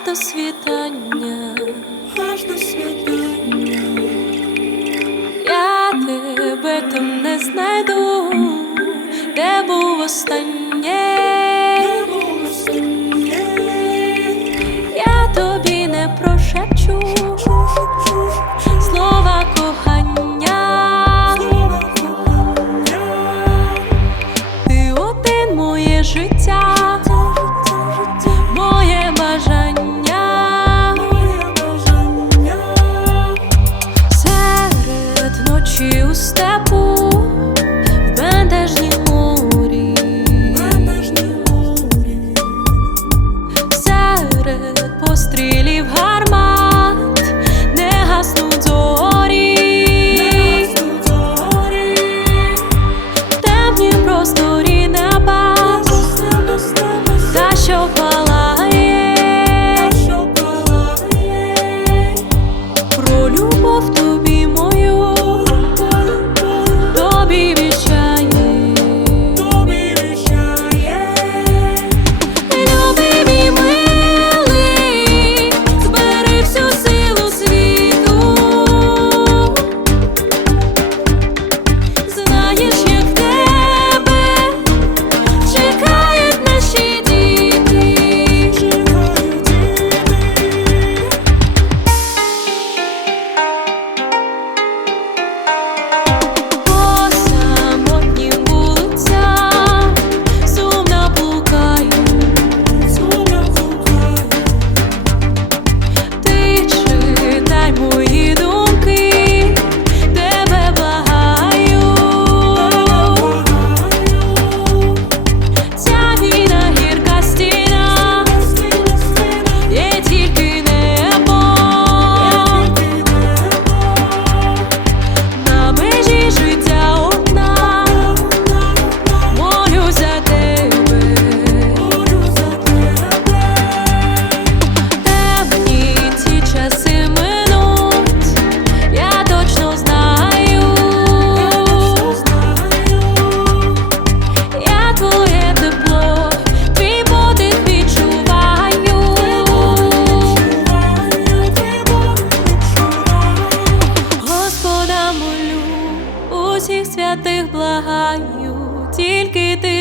до світання. аж до світання. Я тебе там не знайду, де був останній she used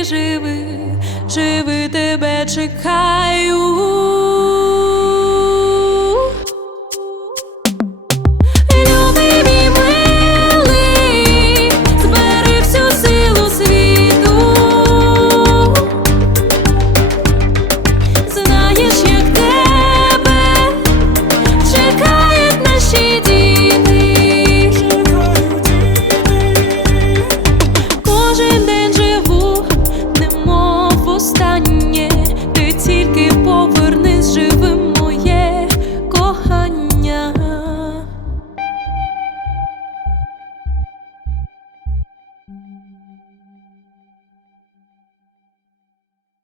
живи, живи тебе чекаю.